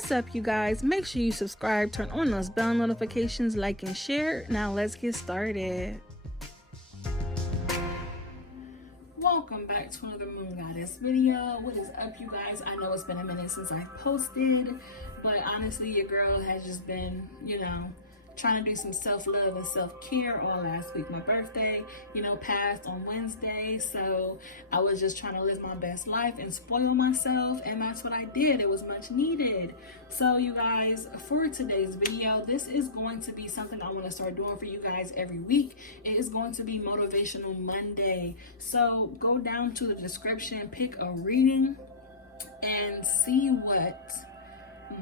What's up, you guys? Make sure you subscribe, turn on those bell notifications, like and share. Now let's get started. Welcome back to another Moon Goddess video. What is up, you guys? I know it's been a minute since I posted, but honestly, your girl has just been, trying to do some self-love and self-care all last week. My birthday, passed on Wednesday, so I was just trying to live my best life and spoil myself, and that's what I did. It was much needed. So you guys, for today's video, this is going to be something I want to start doing for you guys every week. It is going to be Motivational Monday. So go down to the description, pick a reading, and see what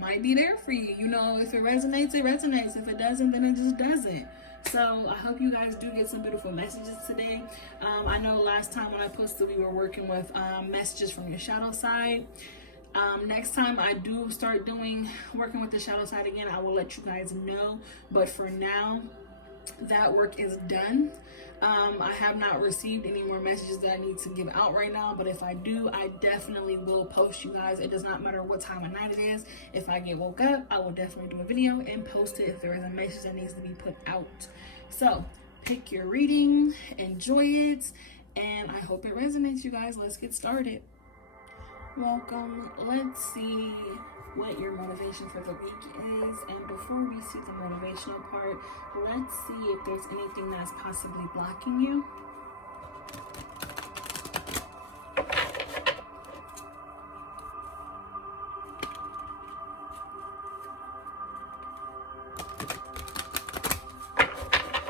might be there for you. If it resonates, it resonates. If it doesn't, then it just doesn't. So I hope you guys do get some beautiful messages today. I know last time when I posted, we were working with messages from your shadow side. Next time I do start working with the shadow side again, I will let you guys know. But for now, that work is done. I have not received any more messages that I need to give out right now, but if I do, I definitely will post you guys. It does not matter what time of night it is. If I get woke up, I will definitely do a video and post it if there is a message that needs to be put out. So pick your reading, enjoy it, and I hope it resonates, you guys. Let's get started. Welcome. Let's see what your motivation for the week is, and before we see the motivational part, let's see if there's anything that's possibly blocking you.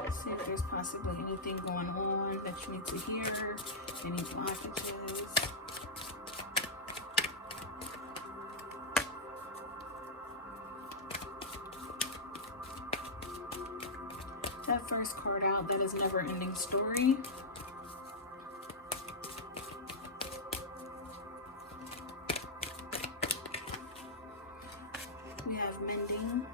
Let's see if there's possibly anything going on that you need to hear, any blockages. That first card out, that is Never Ending Story. We have Mending.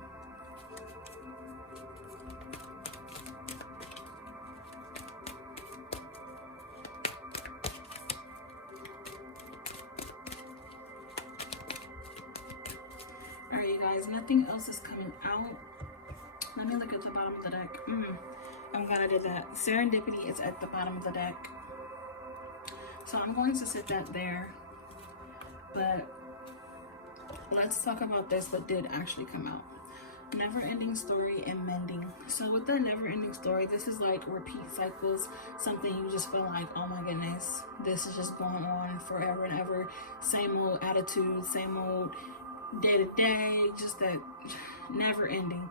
Alright, you guys, nothing else is coming out. Let me look at the bottom of the deck. I'm glad I did that. Serendipity is at the bottom of the deck. So I'm going to sit that there. But let's talk about this that did actually come out. Never Ending Story and Mending. So with the Never Ending Story, this is like repeat cycles. Something you just feel like, oh my goodness, this is just going on forever and ever. Same old attitude, same old day to day, just that never ending.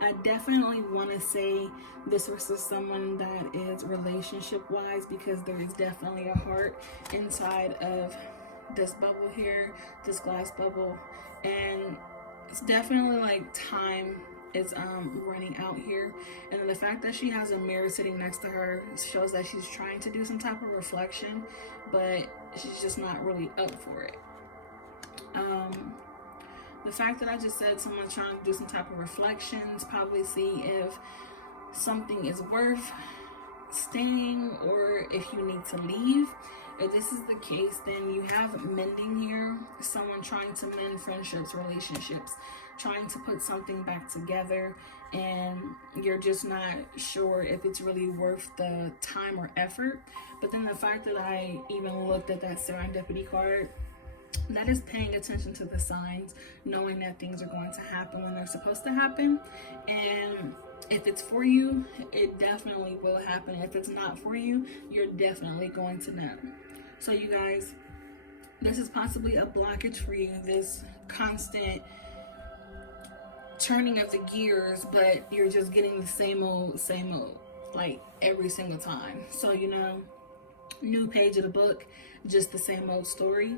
I definitely want to say this versus someone that is relationship wise, because there is definitely a heart inside of this bubble here, this glass bubble, and it's definitely like time is running out here. And then the fact that she has a mirror sitting next to her shows that she's trying to do some type of reflection, but she's just not really up for it. The fact that I just said someone's trying to do some type of reflections, probably see if something is worth staying or if you need to leave. If this is the case, then you have mending here. Someone trying to mend friendships, relationships, trying to put something back together, and you're just not sure if it's really worth the time or effort. But then the fact that I even looked at that serendipity card, that is paying attention to the signs, knowing that things are going to happen when they're supposed to happen. And if it's for you, it definitely will happen. If it's not for you, you're definitely going to know. So you guys, this is possibly a blockage for you, this constant turning of the gears, but you're just getting the same old, like every single time. So, new page of the book, just the same old story.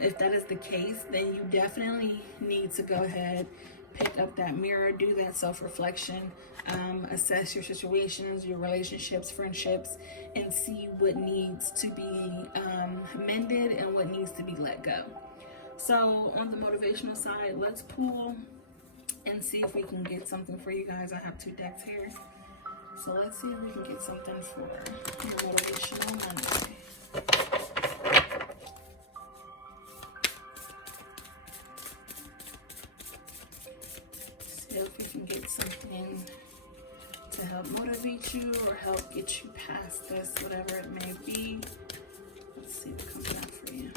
If that is the case, then you definitely need to go ahead, pick up that mirror, do that self-reflection, assess your situations, your relationships, friendships, and see what needs to be mended and what needs to be let go. So on the motivational side, let's pull and see if we can get something for you guys. I have two decks here. So let's see if we can get something for your motivational Monday. If you can get something to help motivate you or help get you past this, whatever it may be. Let's see what comes out for you.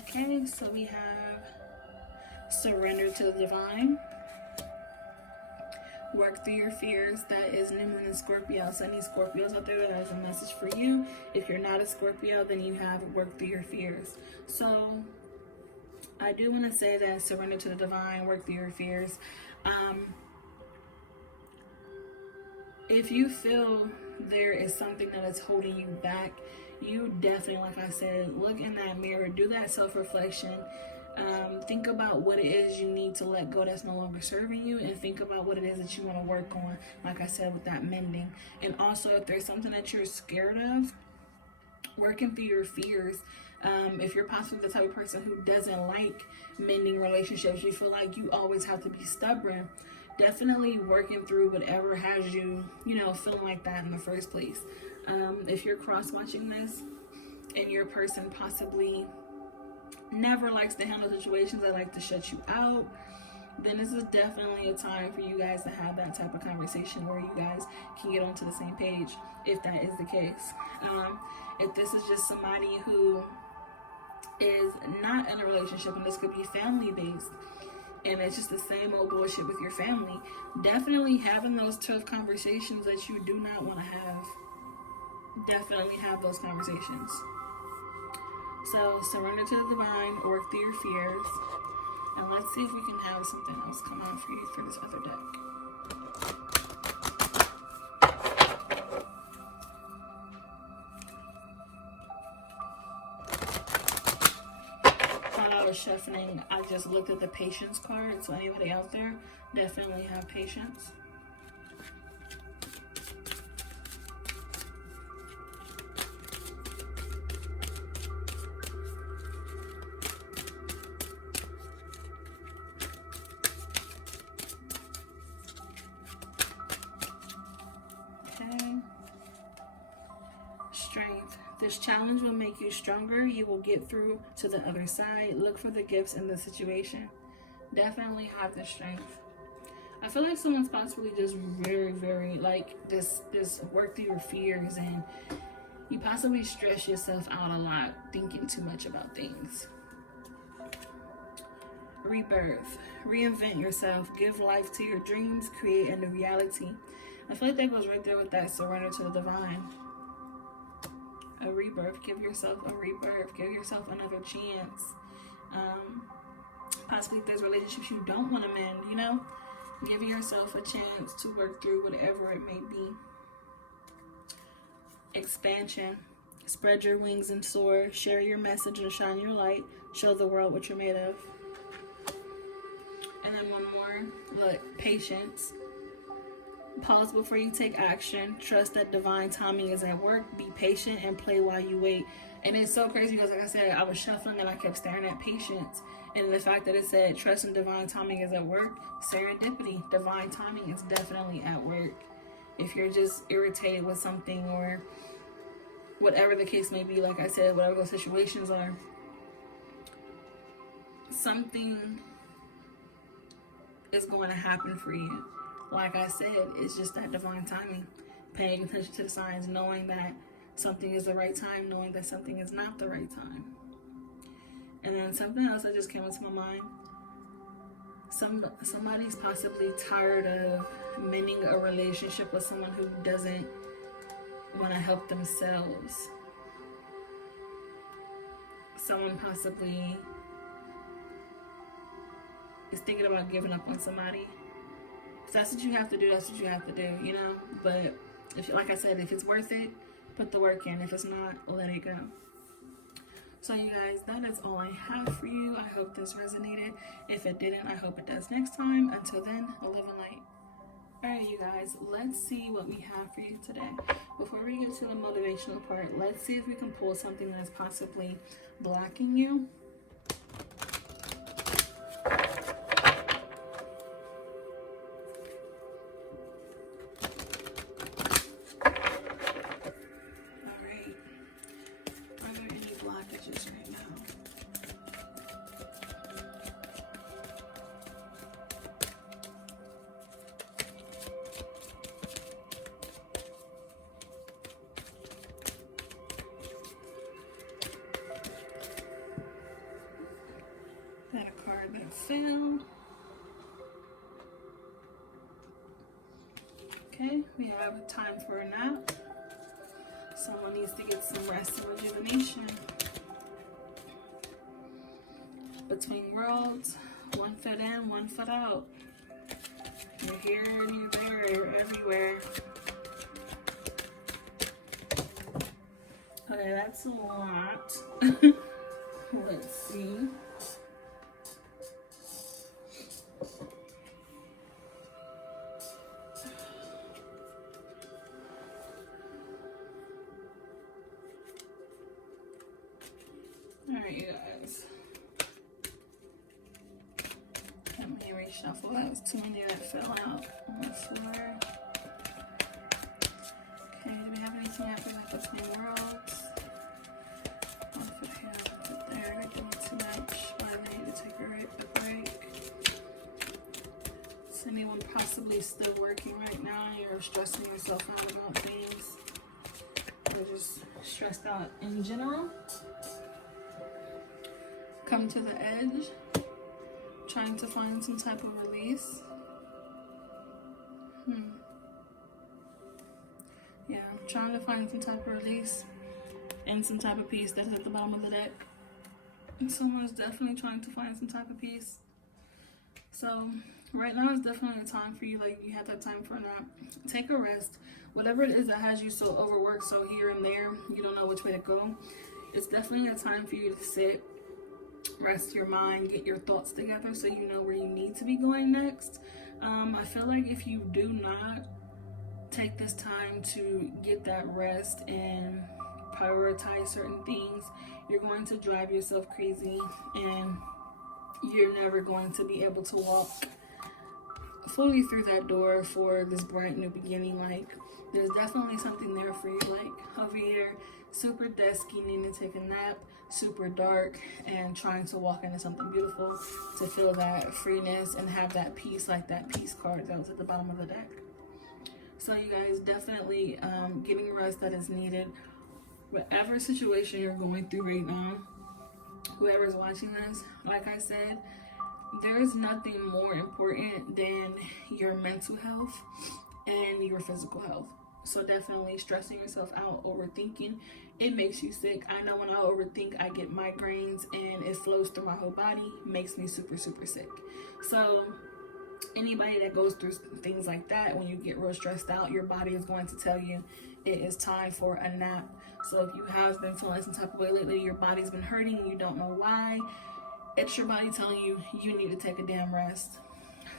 Okay, so we have surrender to the divine. Work through your fears. That is New Moon in Scorpio. So any Scorpios out there, that has a message for you. If you're not a Scorpio, then you have work through your fears. So I do want to say that surrender to the divine, work through your fears. If you feel there is something that is holding you back, you definitely, like I said, look in that mirror, do that self-reflection. Think about what it is you need to let go that's no longer serving you, and think about what it is that you want to work on, like I said, with that mending. And also, if there's something that you're scared of, working through your fears. If you're possibly the type of person who doesn't like mending relationships, you feel like you always have to be stubborn, definitely working through whatever has you, feeling like that in the first place. If you're cross-watching this and your person possibly never likes to handle situations that like to shut you out, then this is definitely a time for you guys to have that type of conversation where you guys can get onto the same page, if that is the case. If this is just somebody who is not in a relationship, and this could be family based, and it's just the same old bullshit with your family, definitely having those tough conversations that you do not want to have. Definitely have those conversations. So surrender to the divine, work through your fears, and let's see if we can have something else come out for you for this other deck. While I was shuffling, I just looked at the patience card. So anybody out there, definitely have patience. Strength. This challenge will make you stronger. You will get through to the other side. Look for the gifts in the situation. Definitely have the strength. I feel like someone's possibly just very, very like this work through your fears, and you possibly stress yourself out a lot thinking too much about things. Rebirth. Reinvent yourself. Give life to your dreams. Create a new reality. I feel like that goes right there with that surrender to the divine. A rebirth. Give yourself a rebirth. Give yourself another chance. Possibly if there's relationships you don't want to mend, give yourself a chance to work through whatever it may be. Expansion. Spread your wings and soar. Share your message and shine your light. Show the world what you're made of. And then one more. Look, patience. Pause before you take action. Trust that divine timing is at work. Be patient and play while you wait. And it's so crazy because, like I said, I was shuffling and I kept staring at patience. And the fact that it said trust and divine timing is at work, serendipity, divine timing is definitely at work. If you're just irritated with something or whatever the case may be, like I said, whatever those situations are, something is going to happen for you. Like I said, it's just that divine timing. Paying attention to the signs, knowing that something is the right time, knowing that something is not the right time. And then something else that just came into my mind. Somebody's possibly tired of mending a relationship with someone who doesn't want to help themselves. Someone possibly is thinking about giving up on somebody. If that's what you have to do, that's what you have to do, But if, like I said, if it's worth it, put the work in. If it's not, let it go. So you guys, that is all I have for you. I hope this resonated. If it didn't, I hope it does next time. Until then, live in light. Alright, you guys, let's see what we have for you today. Before we get to the motivational part, let's see if we can pull something that is possibly blocking you. Alright. Are there any blockages right feel. Okay, we have time for a nap. Someone needs to get some rest and rejuvenation. Between worlds, one foot in, one foot out. You're here and you're there, you're everywhere. Okay, that's a lot. Let's see. Alright, you guys. Let me reshuffle. That was too many that fell out on the floor. Okay, do we have anything after that between worlds? One foot here, one foot there. They're doing too much. Why do they need to take a break? Is anyone possibly still working right now? You're stressing yourself out about things. Or just stressed out in general? Come to the edge, trying to find some type of release. Yeah, I'm trying to find some type of release and some type of peace. That's at the bottom of the deck. And someone's definitely trying to find some type of peace. So right now is definitely a time for you, like you have that time for a nap. Take a rest. Whatever it is that has you so overworked, so here and there, you don't know which way to go. It's definitely a time for you to sit, rest your mind, get your thoughts together so you know where you need to be going next. I feel like if you do not take this time to get that rest and prioritize certain things, you're going to drive yourself crazy and you're never going to be able to walk fully through that door for this bright new beginning. Like, there's definitely something there for you. Like over here, super dusky, needing to take a nap, super dark, and trying to walk into something beautiful to feel that freeness and have that peace, like that peace card that was at the bottom of the deck. So you guys, definitely getting rest that is needed. Whatever situation you're going through right now, whoever's watching this, like I said, there's nothing more important than your mental health and your physical health. So definitely stressing yourself out, overthinking, it makes you sick. I know when I overthink, I get migraines and it flows through my whole body, makes me super, super sick. So anybody that goes through things like that, when you get real stressed out, your body is going to tell you it is time for a nap. So if you have been feeling some type of way lately, your body's been hurting, you don't know why, it's your body telling you you need to take a damn rest.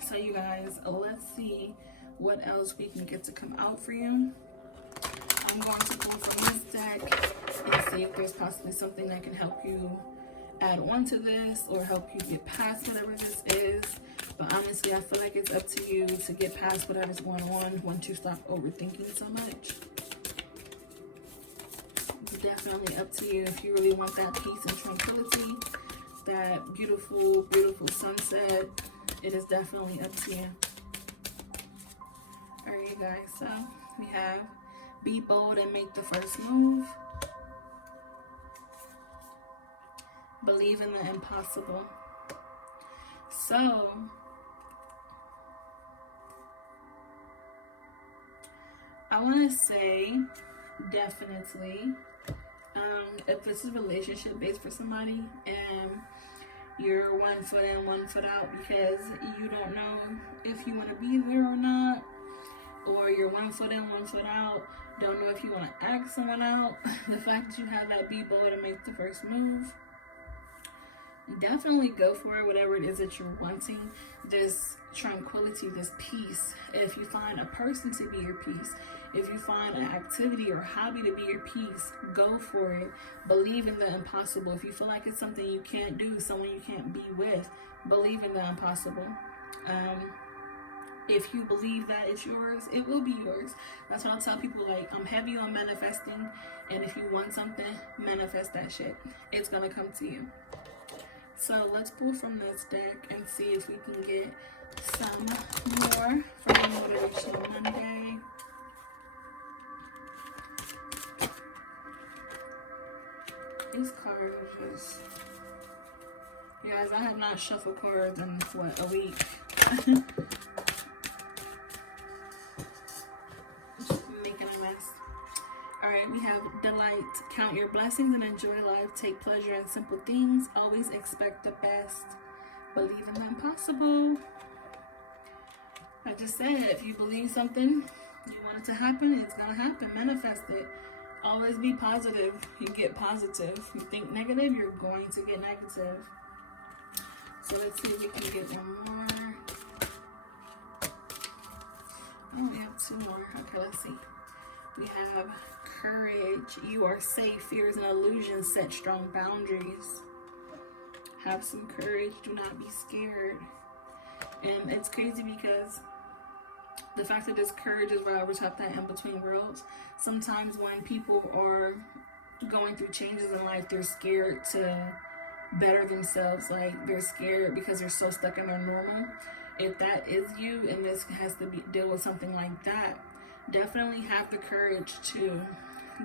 So you guys, let's see what else we can get to come out for you. I'm going to pull from this deck and see if there's possibly something that can help you add on to this or help you get past whatever this is. But honestly, I feel like it's up to you to get past whatever's going on once you stop overthinking so much. It's definitely up to you if you really want that peace and tranquility, that beautiful, beautiful sunset. It is definitely up to you. Alright, you guys, so we have be bold and make the first move. Believe in the impossible. So I want to say definitely if this is relationship based for somebody and you're 1 foot in, 1 foot out because you don't know if you want to be there or not, or you're 1 foot in, 1 foot out, don't know if you want to ask someone out, the fact that you have that be bold and make the first move, definitely go for it. Whatever it is that you're wanting, this tranquility, this peace. If you find a person to be your peace, if you find an activity or hobby to be your peace, go for it. Believe in the impossible. If you feel like it's something you can't do, someone you can't be with, believe in the impossible. If you believe that it's yours, it will be yours. That's what I'll tell people. Like, I'm heavy on manifesting, and if you want something, manifest that shit. It's gonna come to you. So let's pull from this deck and see if we can get some more from Motivation Monday. These cards are just, Guys, I have not shuffled cards in, what, a week? Just making a mess. Alright, we have delight. Count your blessings and enjoy life. Take pleasure in simple things. Always expect the best. Believe in the impossible. I just said, if you believe something, you want it to happen, it's going to happen. Manifest it. Always be positive. You get positive. You think negative, you're going to get negative. So let's see if we can get one more. Oh, we have two more. Okay, let's see. We have courage. You are safe. Fears and illusions. Set strong boundaries. Have some courage. Do not be scared. And it's crazy because the fact that this courage is right over top that in between worlds. Sometimes when people are going through changes in life, they're scared to better themselves. Like, they're scared because they're so stuck in their normal. If that is you and this has to deal with something like that, definitely have the courage to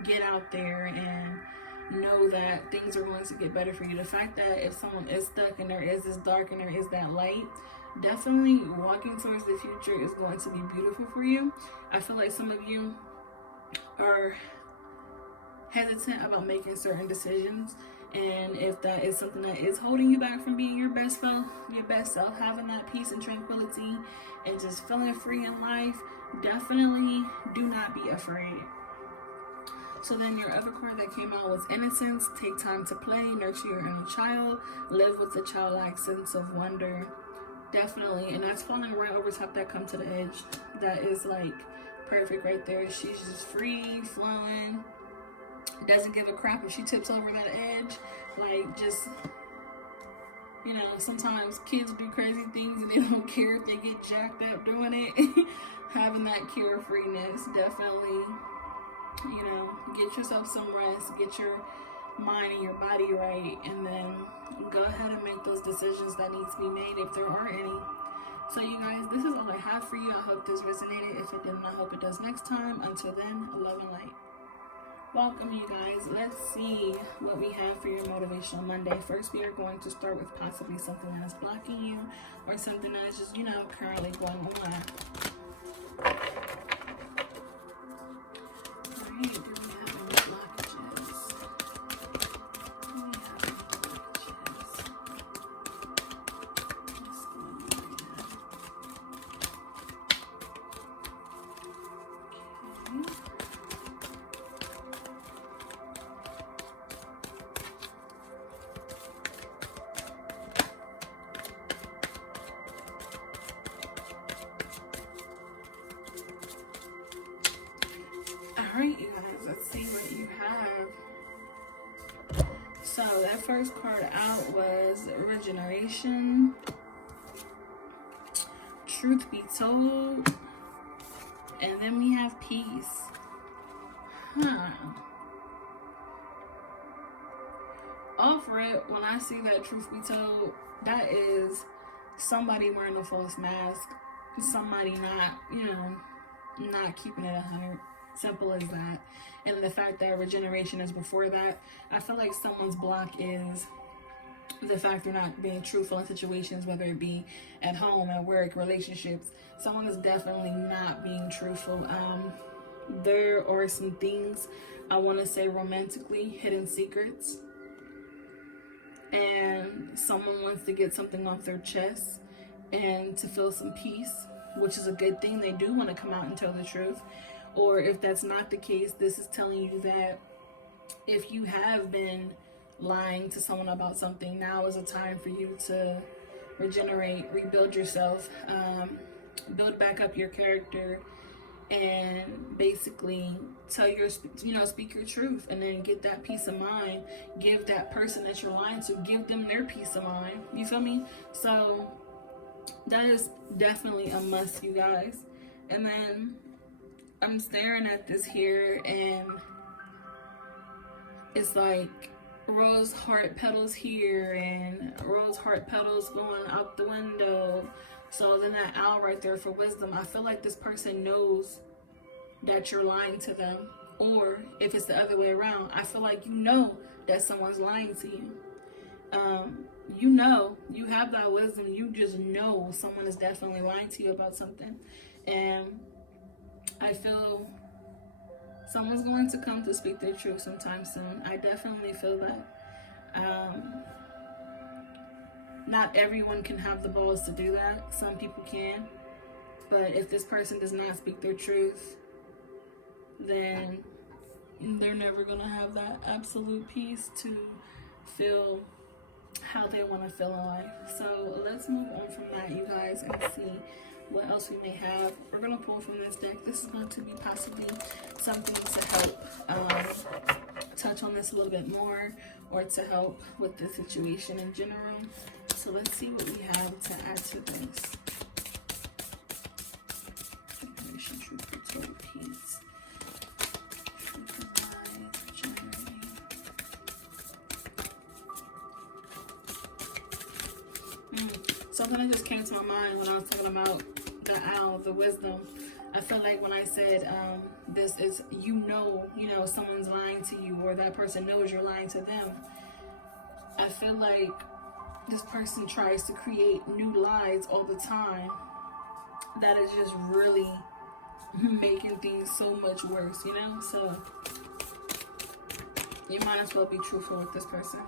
get out there and know that things are going to get better for you. The fact that if someone is stuck and there is this dark and there is that light, definitely walking towards the future is going to be beautiful for you. I feel like some of you are hesitant about making certain decisions, and if that is something that is holding you back from being your best self, having that peace and tranquility and just feeling free in life, definitely do not be afraid. So then your other card that came out was innocence. Take time to play, nurture your inner child, live with a childlike sense of wonder. Definitely, and that's falling right over top that come to the edge. That is like perfect right there. She's just free, flowing, doesn't give a crap if she tips over that edge. Like, just, you know, sometimes kids do crazy things and they don't care if they get jacked up doing it. Having that carefreeness, definitely, you know, get yourself some rest, get your mind and your body right, and then go ahead and make those decisions that need to be made if there are any. So you guys, this is all I have for you. I hope this resonated. If it didn't, I hope it does next time. Until then, love and light. Welcome, you guys. Let's see what we have for your Motivational Monday. First, we are going to start with possibly something that is blocking you or something that is just, you know, currently going on. Alright, do we have any blockages? Alright, you guys, let's see what you have. So that first card out was regeneration, truth be told, and then we have peace. Off rip, when I see that truth be told, that is somebody wearing a false mask, somebody not, you know, not keeping it 100. Simple as that. And the fact that regeneration is before that, I feel like someone's block is the fact they're not being truthful in situations, whether it be at home, at work, relationships. Someone is definitely not being truthful. There are some things, I want to say romantically, hidden secrets, and someone wants to get something off their chest and to feel some peace, which is a good thing. They do want to come out and tell the truth. Or if that's not the case, this is telling you that if you have been lying to someone about something, now is a time for you to regenerate, rebuild yourself, build back up your character, and basically tell your, you know, speak your truth, and then get that peace of mind. Give that person that you're lying to, give them their peace of mind. You feel me? So that is definitely a must, you guys. And then I'm staring at this here, and it's like rose heart petals here and rose heart petals going out the window. So then that owl right there for wisdom. I feel like this person knows that you're lying to them. Or if it's the other way around, I feel like you know that someone's lying to you. You know, you have that wisdom. You just know someone is definitely lying to you about something. And I feel someone's going to come to speak their truth sometime soon. I definitely feel that. Not everyone can have the balls to do that. Some people can. But if this person does not speak their truth, then they're never going to have that absolute peace to feel how they want to feel in life. So let's move on from that, you guys, and see what else we may have. We're going to pull from this deck. This is going to be possibly something to help touch on this a little bit more, or to help with the situation in general. So let's see what we have to add to this. Generation, truth, total peace. Something that just came to my mind when I was talking about the owl, the wisdom. I feel like when I said this is, you know, someone's lying to you, or that person knows you're lying to them. I feel like this person tries to create new lies all the time. That is just really making things so much worse, you know? So you might as well be truthful with this person.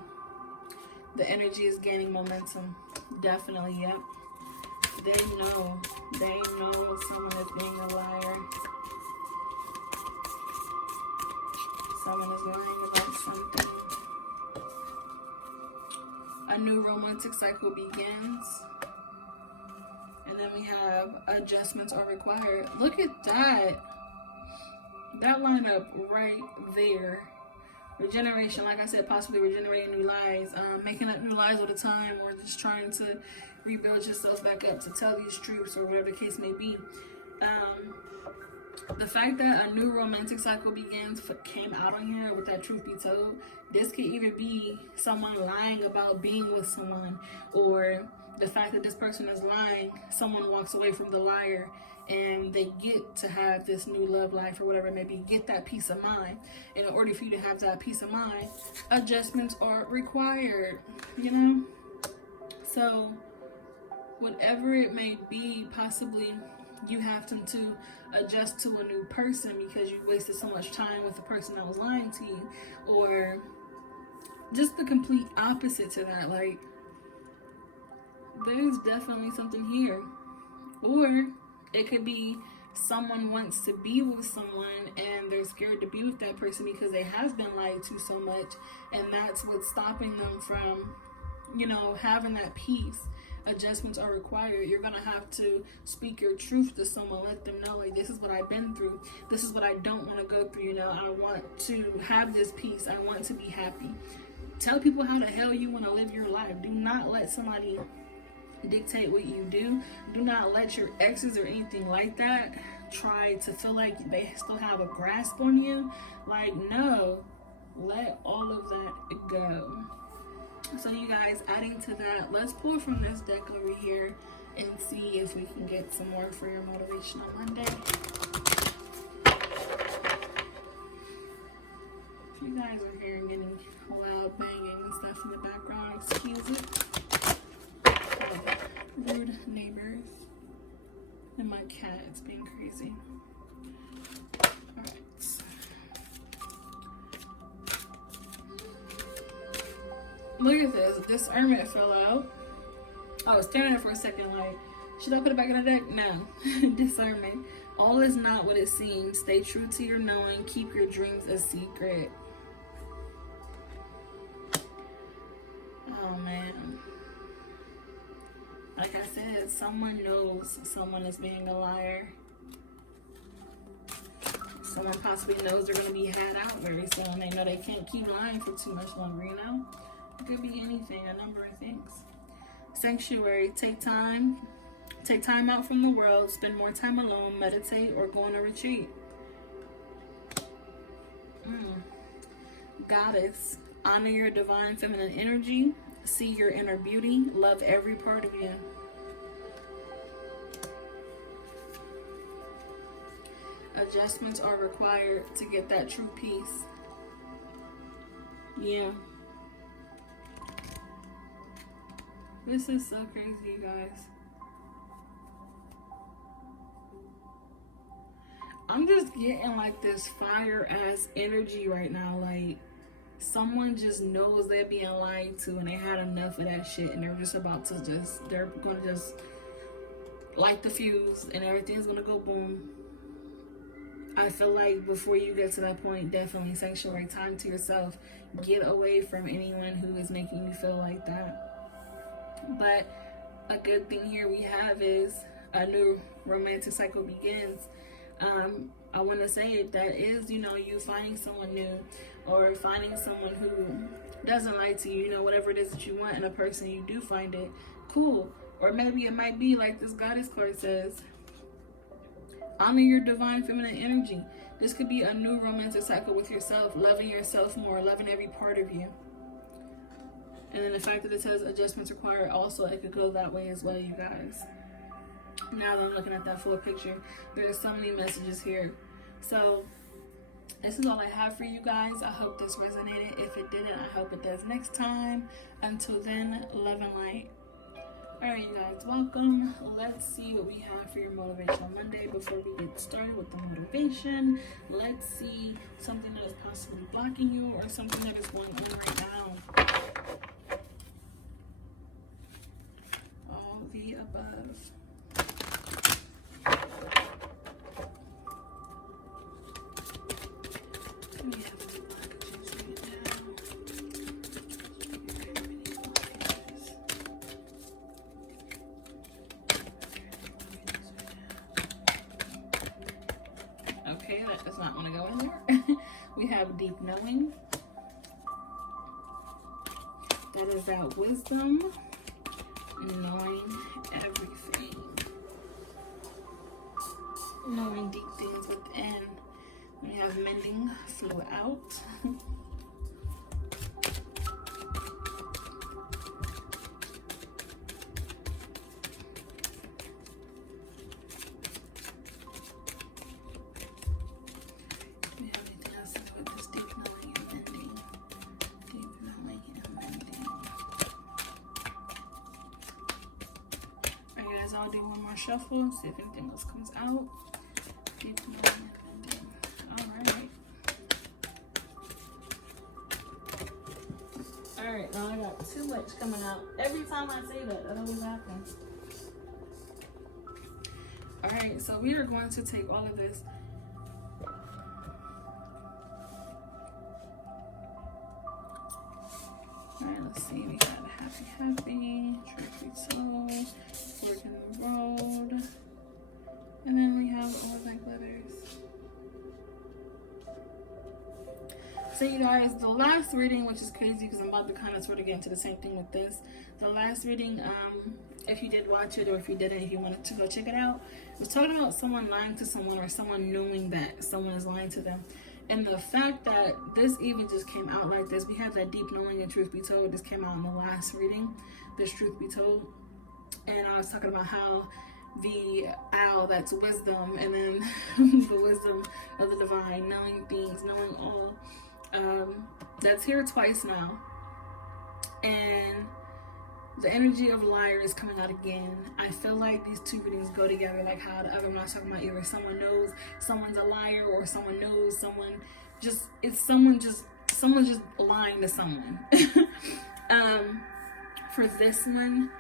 The energy is gaining momentum. Definitely, yep. They know someone is being a liar. Someone is lying about something. A new romantic cycle begins. And then we have adjustments are required. Look at that. That lineup right there. Regeneration, like I said, possibly regenerating new lies, making up new lies all the time, or just trying to rebuild yourself back up to tell these truths, or whatever the case may be. The fact that a new romantic cycle begins came out on here with that truth be told. This could either be someone lying about being with someone, or the fact that this person is lying, someone walks away from the liar and they get to have this new love life, or whatever it may be, get that peace of mind. In order for you to have that peace of mind, adjustments are required, you know? So whatever it may be, possibly you have to adjust to a new person because you wasted so much time with the person that was lying to you, or just the complete opposite to that. Like, there's definitely something here. Or it could be someone wants to be with someone and they're scared to be with that person because they have been lied to so much, and that's what's stopping them from, you know, having that peace. Adjustments are required. You're gonna have to speak your truth to someone, let them know, like, this is what I've been through, this is what I don't want to go through, you know, I want to have this peace, I want to be happy. Tell people how the hell you want to live your life. Do not let somebody dictate what you do. Do not let your exes or anything like that try to feel like they still have a grasp on you. Like, no, let all of that go. So you guys, adding to that, let's pull from this deck over here and see if we can get some more for your motivational Monday. If you guys are hearing any loud banging and stuff in the background, excuse it. Rude neighbors. And my cat is being crazy. Alright. Look at this. Discernment fell out. I was staring at it for a second like, should I put it back in the deck? No. Discernment. All is not what it seems. Stay true to your knowing. Keep your dreams a secret. Oh, man. Like I said, someone knows someone is being a liar. Someone possibly knows they're going to be had out very soon. They know they can't keep lying for too much longer, you know? It could be anything, a number of things. Sanctuary, take time out from the world, spend more time alone, meditate, or go on a retreat. Goddess, honor your divine feminine energy, see your inner beauty, love every part of you. Adjustments are required to get that true peace. Yeah. This is so crazy, you guys. I'm just getting like this fire ass energy right now. Like someone just knows they're being lied to and they had enough of that shit and they're just about to they're gonna just light the fuse and everything's gonna go boom. I feel like before you get to that point, definitely sanctuary time to yourself. Get away from anyone who is making you feel like that. But a good thing here we have is a new romantic cycle begins. I want to say that is, you know, you finding someone new or finding someone who doesn't lie to you, you know, whatever it is that you want in a person, you do find it cool. Or maybe it might be like this goddess card says, honor your divine feminine energy. This could be a new romantic cycle with yourself, loving yourself more, loving every part of you. And then the fact that it says adjustments required, also it could go that way as well, you guys. Now that I'm looking at that full picture, there's so many messages here. So this is all I have for you guys. I hope this resonated. If it didn't, I hope it does next time. Until then, love and light. Alright, you guys, welcome. Let's see what we have for your Motivational Monday. Before we get started with the motivation, let's see something that is possibly blocking you or something that is going on right now. All the above. Okay, that does not want to go in there. We have deep knowing. That is that wisdom, knowing everything. Knowing deep things within. We have mending, flow out. I'll do one more shuffle, see if anything else comes out. Deep knowing and mending. Alright. Alright, now I got too much coming out. Every time I say that, that always happens. Alright, so we are going to take all of this. Alright, let's see. We got happy, tricky soul, fork in the road, and then we have all the glitters. So you guys, the last reading, which is crazy because I'm about to kind of sort of get into the same thing with this. The last reading, if you did watch it or if you didn't, if you wanted to go check it out, it was talking about someone lying to someone or someone knowing that someone is lying to them. And the fact that this even just came out like this, we have that deep knowing and truth be told. This came out in the last reading, this truth be told. And I was talking about how the owl, that's wisdom, and then the wisdom of the divine, knowing things, knowing all. That's here twice now. And the energy of liar is coming out again. I feel like these two readings go together, like how the other one I was talking about, either someone knows someone's a liar or someone knows someone someone's just lying to someone. For this one,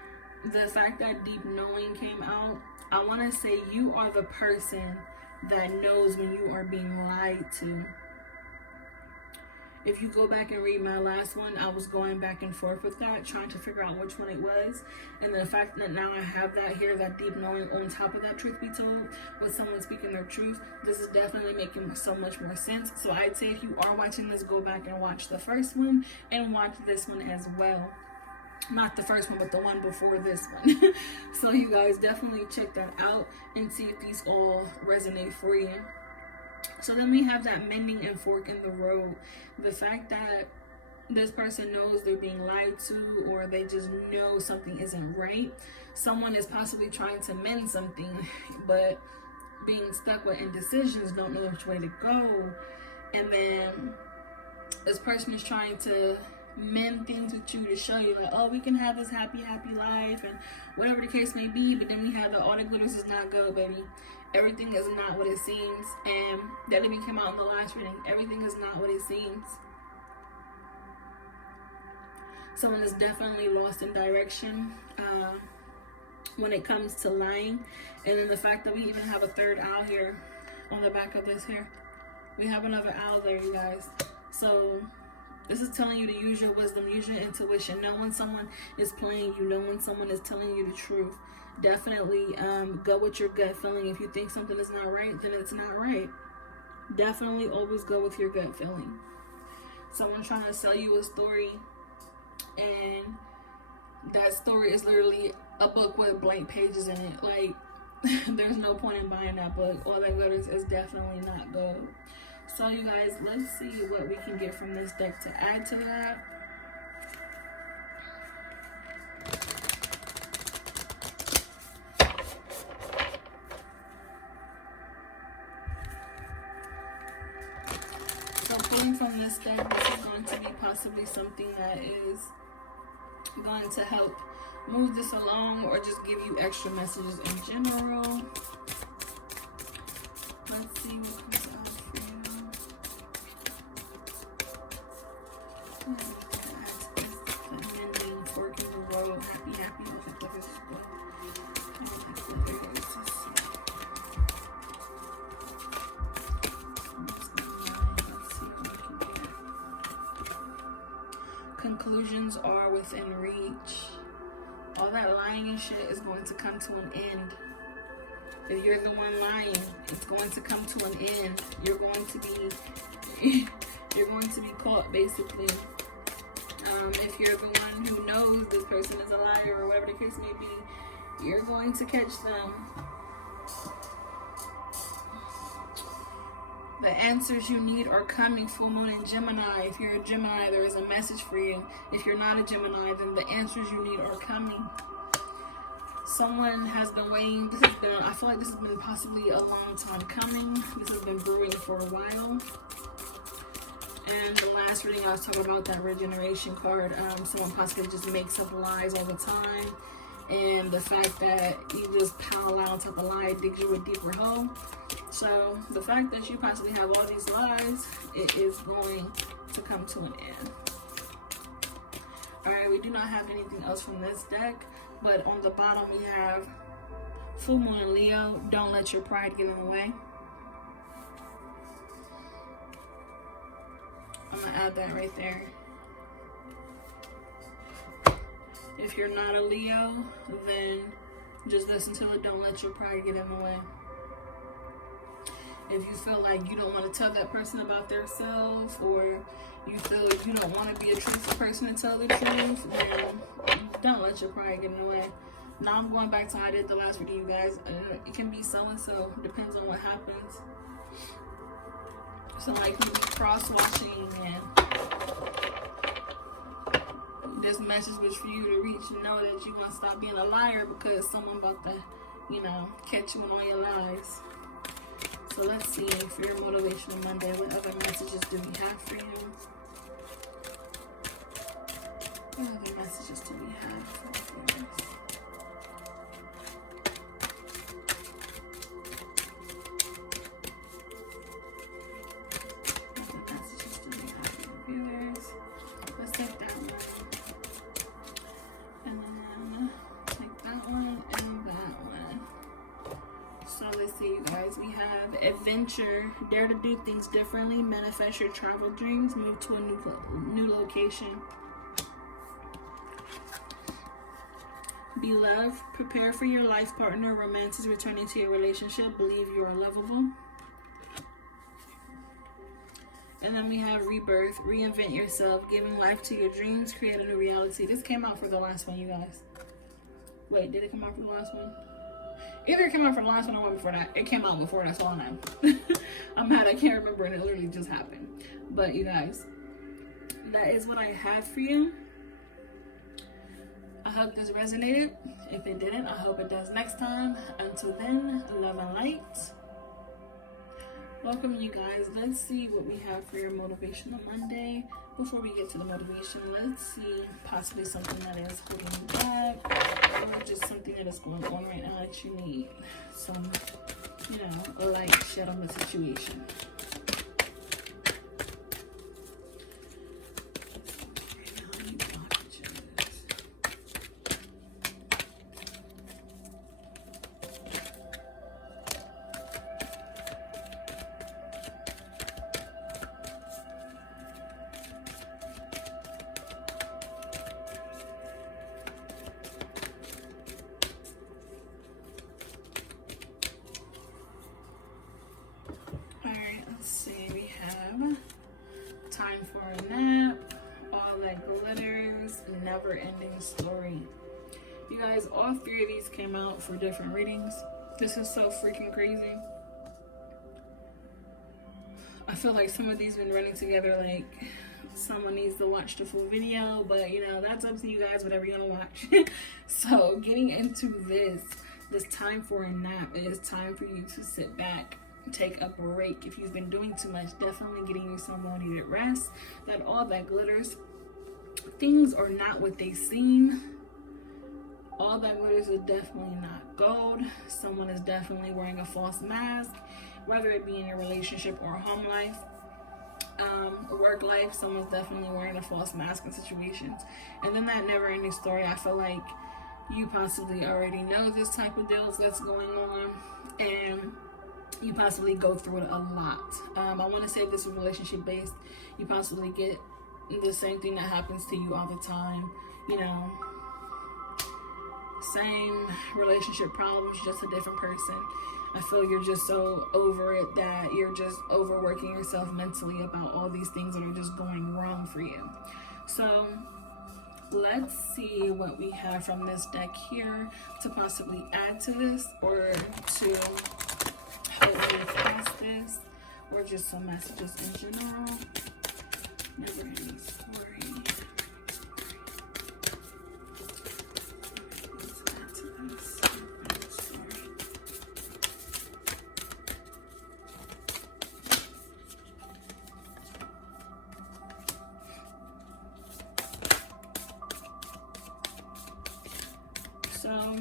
the fact that deep knowing came out, I want to say you are the person that knows when you are being lied to. If you go back and read my last one, I was going back and forth with that, trying to figure out which one it was. And the fact that now I have that here, that deep knowing on top of that truth be told, with someone speaking their truth, this is definitely making so much more sense. So I'd say if you are watching this, go back and watch the first one and watch this one as well. Not the first one, but the one before this one. So you guys definitely check that out and see if these all resonate for you. So then we have that mending and fork in the road. The fact that this person knows they're being lied to, or they just know something isn't right. Someone is possibly trying to mend something, but being stuck with indecisions, don't know which way to go. And then this person is trying to mend things with you to show you like, oh, we can have this happy life and whatever the case may be. But then we have the all the glitters is not good, baby. Everything is not what it seems. And that even came out in the last reading. Everything is not what it seems. Someone is definitely lost in direction when it comes to lying. And then the fact that we even have a third owl here on the back of this here. We have another owl there, you guys. So this is telling you to use your wisdom, use your intuition. Know when someone is playing you. Know when someone is telling you the truth. Definitely go with your gut feeling. If you think something is not right, then it's not right. Definitely always go with your gut feeling. Someone's trying to sell you a story, and that story is literally a book with blank pages in it. Like, there's no point in buying that book. All that glitters is definitely not good. So you guys, let's see what we can get from this deck to add to that. So pulling from this deck, this is going to be possibly something that is going to help move this along or just give you extra messages in general. Let's see what comes out for you. Mending, fork in the road, happy. Conclusions are within reach. All that lying and shit is going to come to an end. If you're the one lying, it's going to come to an end. You're going to be caught, basically. If you're the one who knows this person is a liar or whatever the case may be, you're going to catch them. The answers you need are coming. Full moon in Gemini. If you're a Gemini, there is a message for you. If you're not a Gemini, then the answers you need are coming. Someone has been waiting. I feel like this has been possibly a long time coming. This has been brewing for a while. And the last reading I was talking about, that regeneration card, someone possibly just makes up lies all the time. And the fact that you just pile out on top of a lie digs you a deeper hole. So the fact that you possibly have all these lies, it is going to come to an end. Alright, we do not have anything else from this deck. But on the bottom we have full moon in Leo. Don't let your pride get in the way. I'm going to add that right there. If you're not a Leo, then just listen to it. Don't let your pride get in the way. If you feel like you don't want to tell that person about themselves, or you feel like you don't want to be a truthful person and tell the truth, then don't let your pride get in the way. Now I'm going back to how I did the last video, you guys. It can be so-and-so. Depends on what happens. So like maybe cross-watching, and this message was for you to reach and know that you want to stop being a liar because someone about to, catch you on all your lies. So let's see, for your Motivational Monday, what other messages do we have for you? What other messages do we have for you? Let's take that one. And then take that one and that one. So let's see, you guys. We have adventure, dare to do things differently, manifest your travel dreams, move to a new location. Be loved, prepare for your life partner, romance is returning to your relationship, believe you are lovable. And then we have rebirth, reinvent yourself, giving life to your dreams, create a new reality. This came out for the last one, you guys. Wait, did it come out for the last one? Either it came out for the last one or one before that. It came out before, that's all I know. I'm mad, I can't remember, and it literally just happened. But you guys, that is what I have for you. I hope this resonated. If it didn't, I hope it does next time. Until then, love and light. Welcome, you guys. Let's see what we have for your motivational Monday. Before we get to the motivation, let's see possibly something that is holding you back, or just something that is going on right now that you need some, light shed on the situation. Time for a nap, all that glitters, never ending story. You guys, all three of these came out for different readings. This is so freaking crazy. I feel like some of these been running together, like someone needs to watch the full video, but that's up to you guys, whatever you want to watch. So getting into this time for a nap, it is time for you to sit back, take a break. If you've been doing too much, definitely getting you some well needed rest. That all that glitters, things are not what they seem. All that glitters is definitely not gold. Someone is definitely wearing a false mask, whether it be in your relationship or home life, work life. Someone's definitely wearing a false mask in situations. And then that never ending story, I feel like you possibly already know this type of deals that's going on, and you possibly go through it a lot. I want to say if this is relationship based, you possibly get the same thing that happens to you all the time. Same relationship problems, just a different person. I feel you're just so over it that you're just overworking yourself mentally about all these things that are just going wrong for you. So let's see what we have from this deck here to possibly add to this, or to hopefully past this, or just some messages in general. Never ending story. So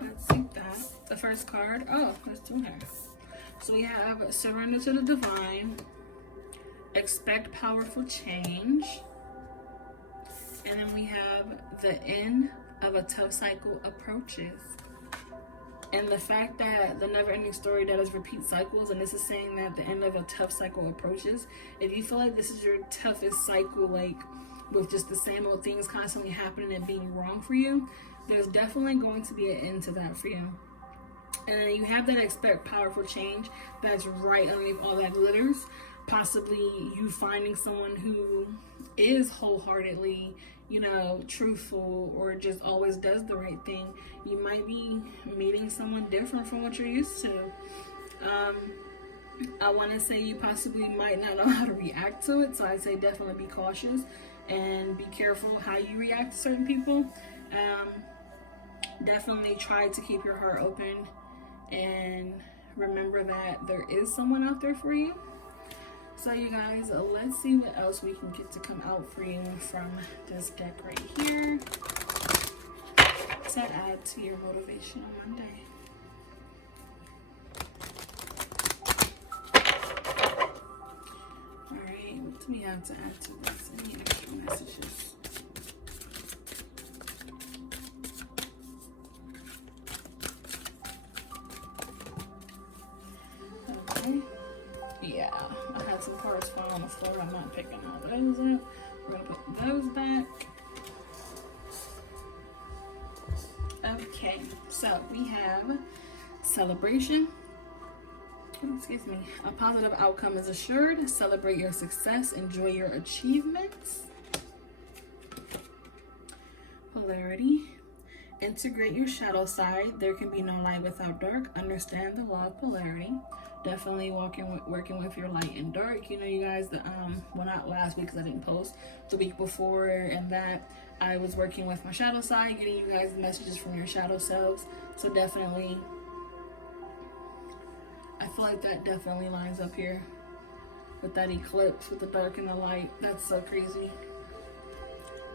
let's see that. The first card, there's two here. So we have surrender to the divine, expect powerful change, and then we have the end of a tough cycle approaches. And the fact that the never-ending story does repeat cycles, and this is saying that the end of a tough cycle approaches. If you feel like this is your toughest cycle, like with just the same old things constantly happening and being wrong for you, there's definitely going to be an end to that for you. And you have that expect powerful change that's right underneath all that glitters. Possibly you finding someone who is wholeheartedly, truthful, or just always does the right thing. You might be meeting someone different from what you're used to. I want to say you possibly might not know how to react to it, so I say definitely be cautious and be careful how you react to certain people. Definitely try to keep your heart open and remember that there is someone out there for you. So you guys, let's see what else we can get to come out for you from this deck right here to add to your motivation on Monday. Alright, what do we have to add to this? Any extra messages? Okay. Yeah, I had some cards fall on the floor. I'm not picking all those up. We're going to put those back. Okay, so we have celebration. Excuse me. A positive outcome is assured. Celebrate your success. Enjoy your achievements. Polarity. Integrate your shadow side. There can be no light without dark. Understand the law of polarity. Definitely working with your light and dark. You guys, well, not last week because I didn't post. The week before and that, I was working with my shadow side, getting you guys messages from your shadow selves. So definitely, I feel like that definitely lines up here with that eclipse, with the dark and the light. That's so crazy.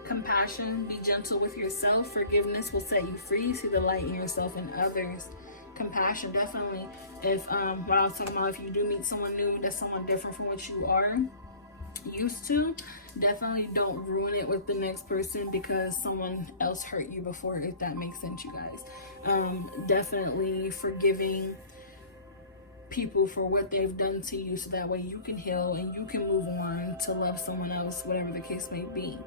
Compassion, be gentle with yourself. Forgiveness will set you free. See the light in yourself and others. Compassion, definitely. If what I was talking about, if you do meet someone new, that's someone different from what you are used to, definitely don't ruin it with the next person because someone else hurt you before, if that makes sense, you guys. Definitely forgiving people for what they've done to you, so that way you can heal and you can move on to love someone else, whatever the case may be.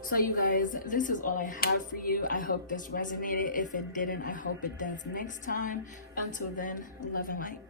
So you guys, this is all I have for you. I hope this resonated. If it didn't, I hope it does next time. Until then, love and light.